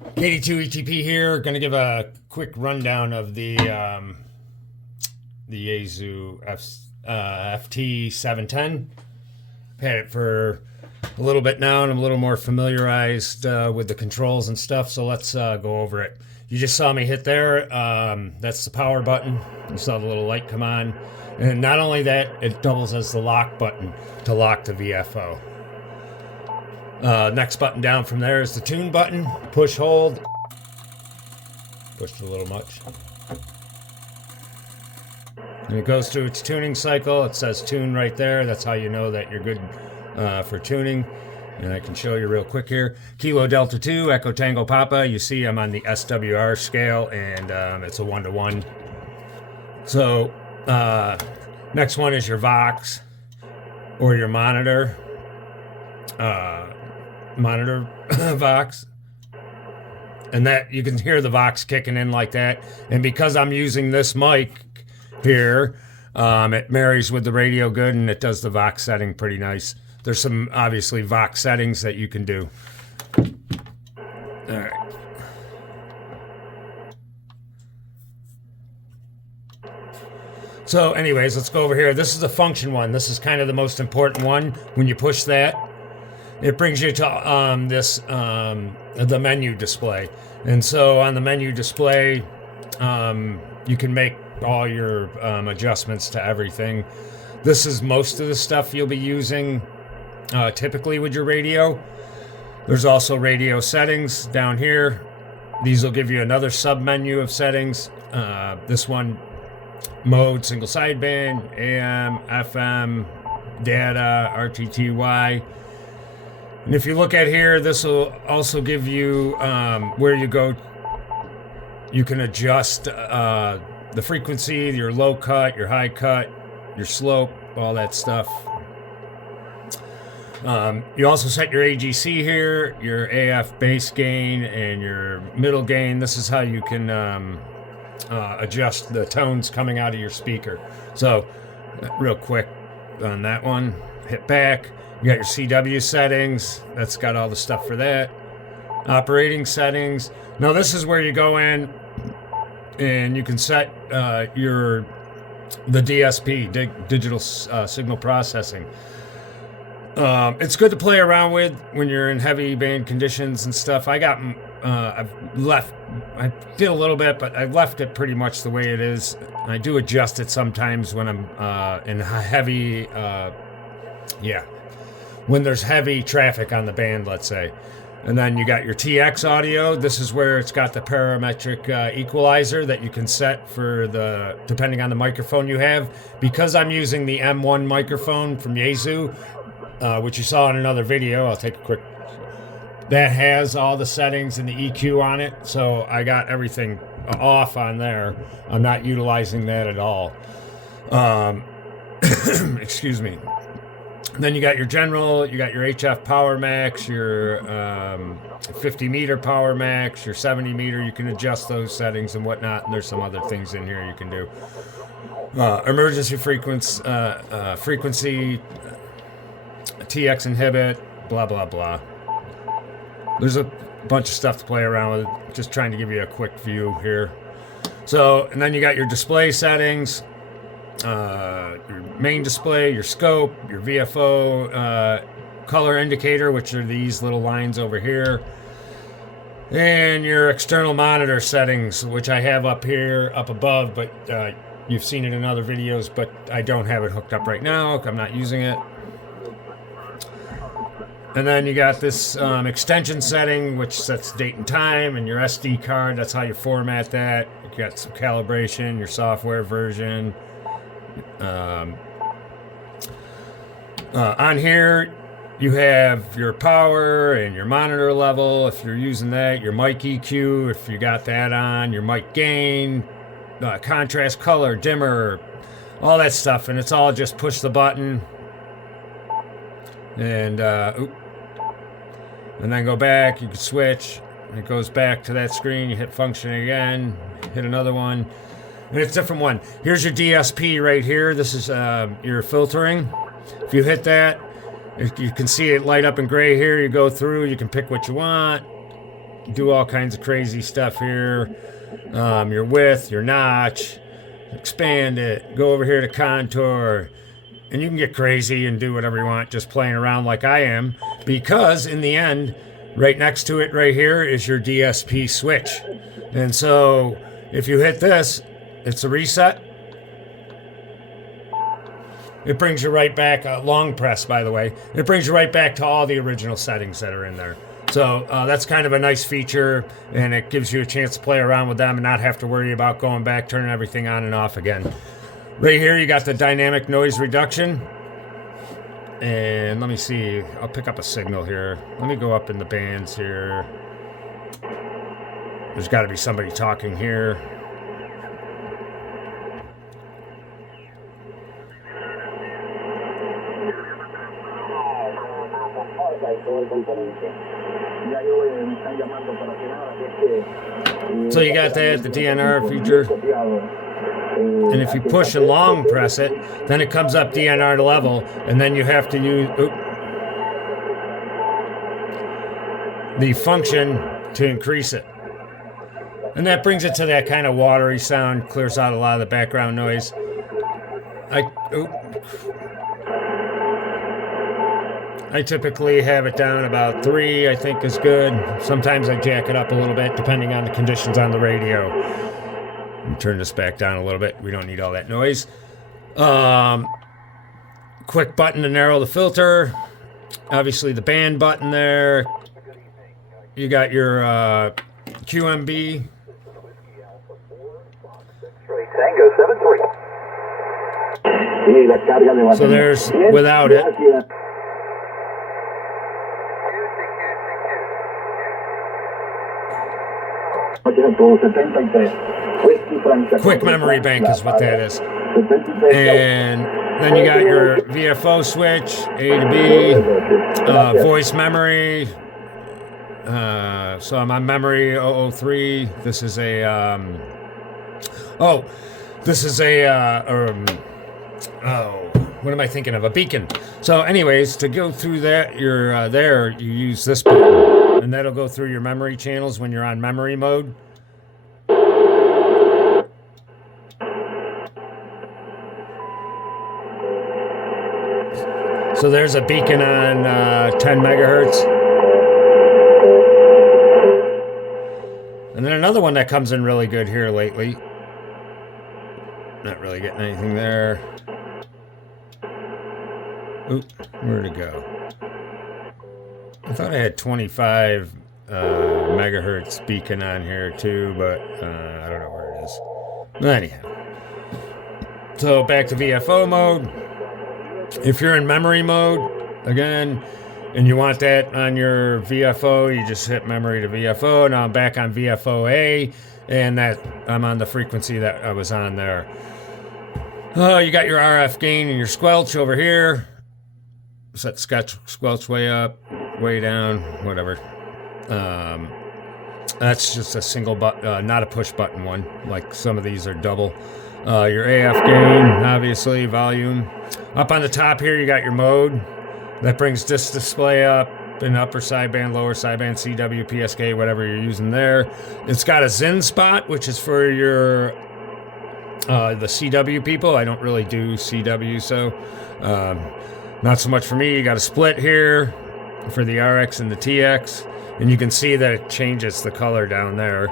KD2 ETP here. Going to give a quick rundown of the yeasu ft710. I've had it for a little bit now, and I'm a little more familiarized with the controls and stuff. So let's go over it. You just saw me hit there. That's the power button. You saw the little light come on, and not only that, it doubles as the lock button to lock the VFO. Next button down from there is the tune button. Push, hold. Pushed a little much. And it goes through its tuning cycle. It says tune right there. That's how you know that you're good for tuning. And I can show you real quick here. Kilo Delta 2, Echo Tango Papa. You see I'm on the SWR scale, and it's a 1-to-1. So next one is your Vox or your monitor. Monitor Vox, and that you can hear the Vox kicking in like that. And because I'm using this mic here, it marries with the radio good, and it does the Vox setting pretty nice. There's some obviously Vox settings that you can do. All right. So anyways, let's go over here. This is the function one. This is kind of the most important one. When you push that, it brings you to the menu display. And so on the menu display, you can make all your adjustments to everything. This is most of the stuff you'll be using typically with your radio. There's also radio settings down here. These will give you another sub menu of settings. This one, mode, single sideband, AM, FM, data, RTTY. And if you look at here, this will also give you where you go. You can adjust the frequency, your low cut, your high cut, your slope, all that stuff. You also set your AGC here, your AF bass gain, and your middle gain. This is how you can adjust the tones coming out of your speaker. So real quick on that one, hit back. You got your CW settings. That's got all the stuff for that. Operating settings. Now this is where you go in and you can set the DSP, digital signal processing. It's good to play around with when you're in heavy band conditions and stuff. I did a little bit, but I've left it pretty much the way it is. I do adjust it sometimes when I'm in heavy, when there's heavy traffic on the band, let's say. And then you got your TX audio. This is where it's got the parametric equalizer that you can set for depending on the microphone you have. Because I'm using the M1 microphone from yeasu, which you saw in another video, I'll take a quick. That has all the settings and the EQ on it. So I got everything off on there. I'm not utilizing that at all. Excuse me. Then you got your general, you got your HF power max, your 50 meter power max, your 70 meter. You can adjust those settings and whatnot. And there's some other things in here you can do. Emergency frequency, TX inhibit, blah, blah, blah. There's a bunch of stuff to play around with. Just trying to give you a quick view here. So, and then you got your display settings. Your main display, your scope, your VFO color indicator, which are these little lines over here, and your external monitor settings, which I have up here, up above, but you've seen it in other videos, but I don't have it hooked up right now. I'm not using it. And then you got this extension setting, which sets date and time, and your SD card. That's how you format that. You got some calibration, your software version. On here you have your power and your monitor level if you're using that, your mic EQ if you got that on, your mic gain, contrast, color, dimmer, all that stuff. And it's all just push the button and then go back. You can switch. It goes back to that screen. You hit function again, hit another one. And it's a different one. Here's your DSP right here. This is your filtering. If you hit that, you can see it light up in gray here. You go through, you can pick what you want. do all kinds of crazy stuff here. Your width, your notch, expand it, go over here to contour, and you can get crazy and do whatever you want, just playing around like I am, because in the end, right next to it right here is your DSP switch. And so if you hit this, it's a reset. It brings you right back, long press by the way, it brings you right back to all the original settings that are in there. So that's kind of a nice feature, and it gives you a chance to play around with them and not have to worry about going back, turning everything on and off again. Right here you got the dynamic noise reduction. And let me see, I'll pick up a signal here. Let me go up in the bands here. There's got to be somebody talking here. So you got that, the DNR feature. And if you push and long press it, then it comes up DNR level, and then you have to use the function to increase it. And that brings it to that kind of watery sound, clears out a lot of the background noise. I typically have it down about 3, I think is good. Sometimes I jack it up a little bit, depending on the conditions on the radio. Let me turn this back down a little bit. We don't need all that noise. Quick button to narrow the filter. Obviously the band button there. You got your QMB. So there's without it. Quick memory bank is what that is. And then you got your VFO switch, A to B, voice memory. So I'm on memory 003. This is a what am I thinking of? A beacon. So anyways, to go through that, you use this button, and that'll go through your memory channels when you're on memory mode. So there's a beacon on 10 megahertz. And then another one that comes in really good here lately. Not really getting anything there. Oop, where'd it go? I thought I had 25 megahertz beacon on here too, but I don't know where it is. Anyhow. So back to VFO mode. If you're in memory mode, again, and you want that on your VFO, you just hit memory to VFO. Now I'm back on VFO-A, and that I'm on the frequency that I was on there. You got your RF gain and your squelch over here. Set squelch way up, way down, whatever. That's just a single button, not a push button one, like some of these are double. Your AF gain, obviously, volume. Up on the top here, you got your mode. That brings this display up in upper sideband, lower sideband, CW, PSK, whatever you're using there. It's got a Zen spot, which is for your the CW people. I don't really do CW, so not so much for me. You got a split here for the RX and the TX, and you can see that it changes the color down there.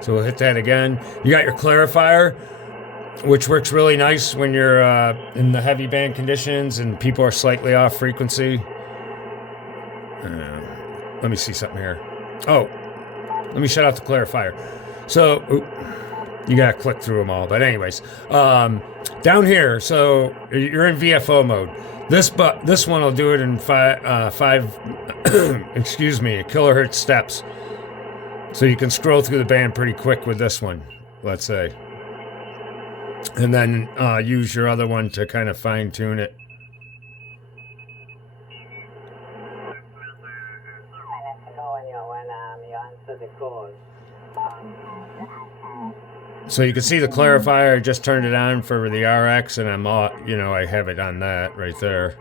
So we'll hit that again. You got your clarifier, which works really nice when you're in the heavy band conditions and people are slightly off frequency. Let me see something here. Oh, let me shut off the clarifier. So, you gotta click through them all. But anyways, down here, so you're in VFO mode. This one will do it in five excuse me, kilohertz steps. So you can scroll through the band pretty quick with this one, let's say. And then use your other one to kind of fine tune it. So you can see the clarifier. I just turned it on for the RX, and I'm all, I have it on that right there.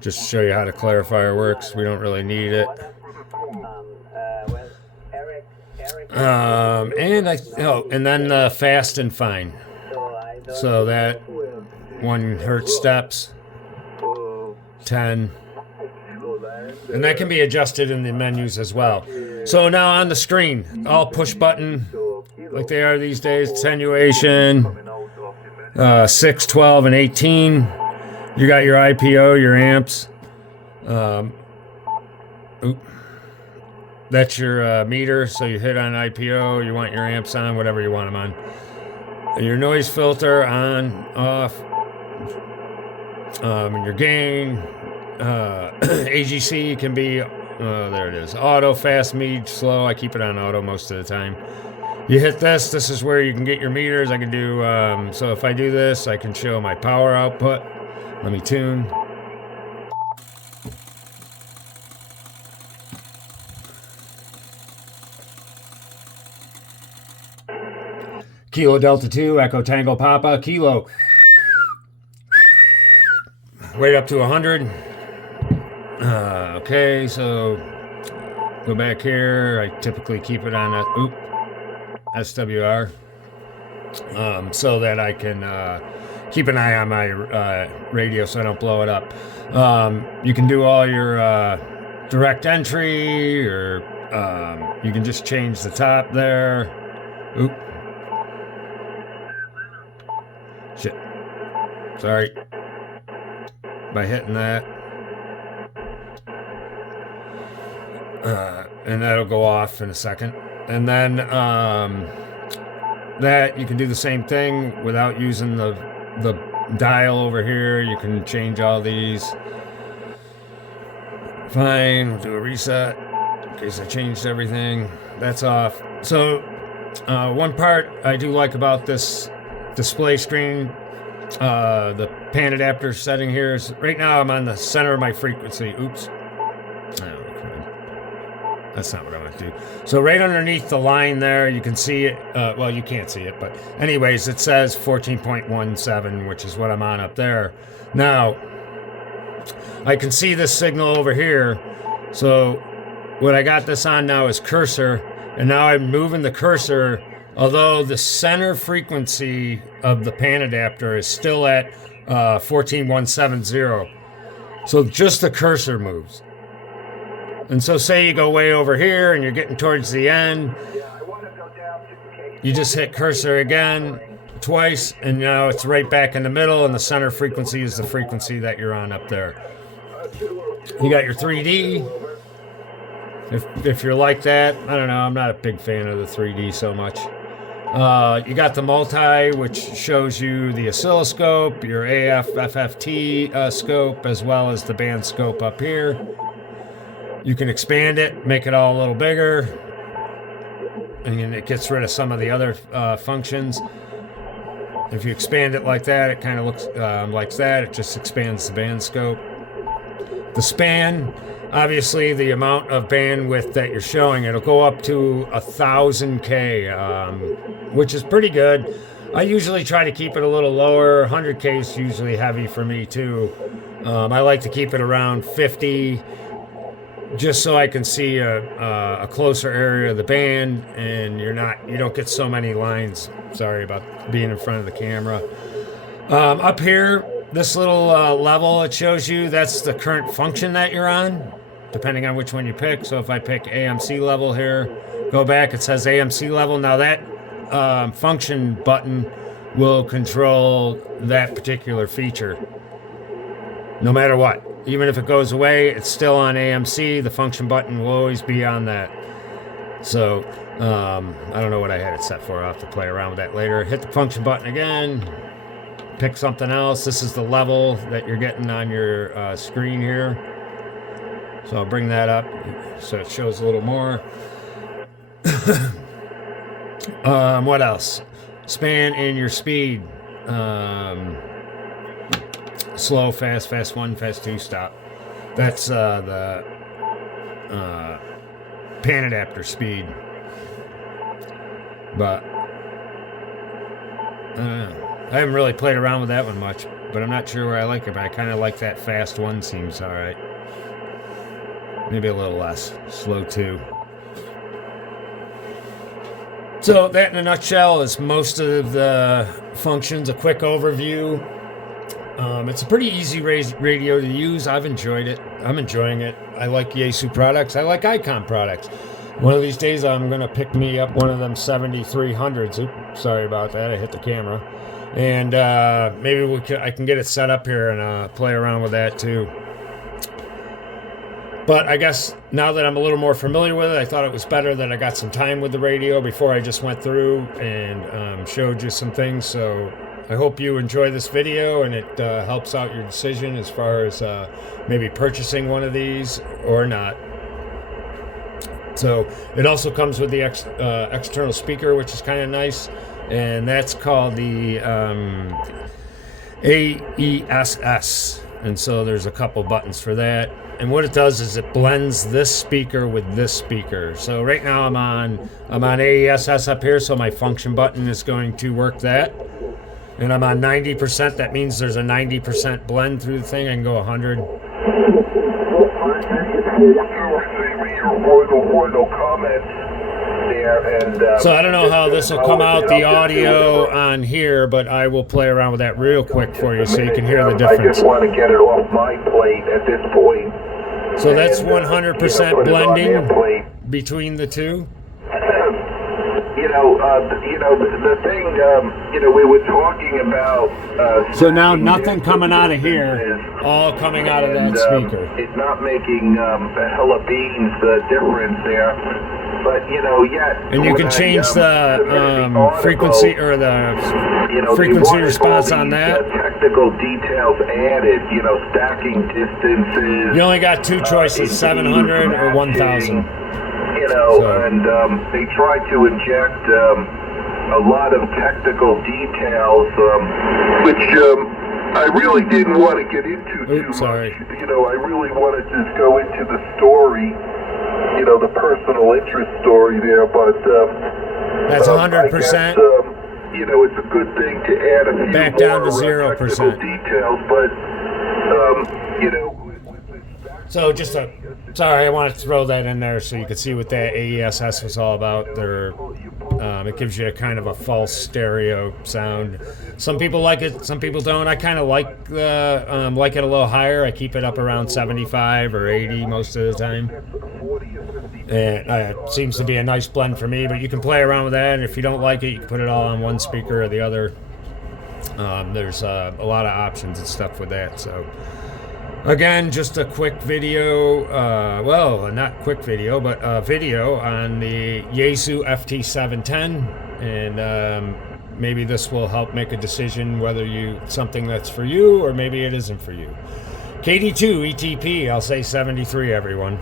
Just to show you how the clarifier works. We don't really need it. And then the fast and fine. So that 1 hertz steps, 10. And that can be adjusted in the menus as well. So now on the screen, all push button, like they are these days, attenuation, 6, 12, and 18. You got your IPO, your amps. That's your meter, so you hit on IPO, you want your amps on, whatever you want them on. Your noise filter on, off, and your gain. AGC can be, there it is, auto, fast, mid, slow. I keep it on auto most of the time. You hit this is where you can get your meters. I can do, so if I do this, I can show my power output. Let me tune. Kilo Delta 2, Echo Tango Papa, Kilo. Right up to 100. Okay, so go back here. I typically keep it on a SWR, so that I can keep an eye on my radio so I don't blow it up. You can do all your direct entry, or you can just change the top there. Shit. Sorry. By hitting that. And that'll go off in a second. And then that you can do the same thing without using the dial over here. You can change all these. Fine, we'll do a reset in case I changed everything. That's off. So one part I do like about this display screen, the pan adapter setting here, is right now I'm on the center of my frequency. Oops. That's not what I want to do. So right underneath the line there, you can see it. Well, you can't see it, but anyways, it says 14.17, which is what I'm on up there. Now, I can see this signal over here. So what I got this on now is cursor, and now I'm moving the cursor, although the center frequency of the pan adapter is still at 14.170. So just the cursor moves. And so say you go way over here and you're getting towards the end, you just hit cursor again twice, and now it's right back in the middle, and the center frequency is the frequency that you're on up there. You got your 3D. If you're like that, I don't know, I'm not a big fan of the 3D so much. You got the multi, which shows you the oscilloscope, your AF, FFT scope, as well as the band scope up here. You can expand it, make it all a little bigger, and it gets rid of some of the other functions. If you expand it like that, it kind of looks like that. It just expands the band scope. The span, obviously the amount of bandwidth that you're showing, it'll go up to 1000K, which is pretty good. I usually try to keep it a little lower. 100K is usually heavy for me too. I like to keep it around 50, just so I can see a closer area of the band, and you don't get so many lines. Sorry about being in front of the camera. Up here, this little level, it shows you that's the current function that you're on, depending on which one you pick. So if I pick AMC level here, go back, it says AMC level. Now that function button will control that particular feature, no matter what. Even if it goes away, it's still on AMC. The function button will always be on that. So, I don't know what I had it set for. I'll have to play around with that later. Hit the function button again. Pick something else. This is the level that you're getting on your screen here. So I'll bring that up so it shows a little more. What else? Span and your speed. Slow, fast, fast 1, fast 2, stop. That's the pan adapter speed. But I haven't really played around with that one much. but I'm not sure where I like it, but I kind of like that fast one, seems all right. Maybe a little less. Slow 2. So that in a nutshell is most of the functions, a quick overview. It's a pretty easy radio to use. I've enjoyed it. I'm enjoying it. I like yeasu products. I like Icon products. One of these days I'm going to pick me up one of them 7300s. Oops, sorry about that. I hit the camera. And maybe I can get it set up here and play around with that too. But I guess now that I'm a little more familiar with it, I thought it was better that I got some time with the radio before I just went through and showed you some things. So I hope you enjoy this video and it helps out your decision as far as maybe purchasing one of these or not. So it also comes with the external speaker, which is kind of nice. And that's called the AESS. And so there's a couple buttons for that. And what it does is it blends this speaker with this speaker. So right now I'm on AESS up here, so my function button is going to work that. And I'm on 90%. That means there's a 90% blend through the thing. I can go 100. So I don't know how this will come out, the audio on here, but I will play around with that real quick for you so you can hear the difference. I just want to get it off my plate at this point. So that's 100% blending between the two. The thing, we were talking about... so now nothing coming out of here, all coming out of that speaker. It's not making a hella beans difference there. But, yet... And you can change the frequency or the frequency response on that. Technical details added, stacking distances. You only got two choices, 700 or 1000. And they tried to inject a lot of technical details, which I really didn't want to get into too much. I really wanted to just go into the story, the personal interest story there, but that's 100%. It's a good thing to add a few back down to more 0% details, but so just sorry, I want to throw that in there so you can see what that AESS was all about. It gives you a kind of a false stereo sound. Some people like it, some people don't. I kind of like it a little higher. I keep it up around 75 or 80 most of the time. And it seems to be a nice blend for me, but you can play around with that. And if you don't like it, you can put it all on one speaker or the other. There's a lot of options and stuff with that. So again, just a quick video, well, not quick video, but a video on the yeasu ft710, and maybe this will help make a decision whether something that's for you or maybe it isn't for you. KD2 ETP, I'll say 73, everyone.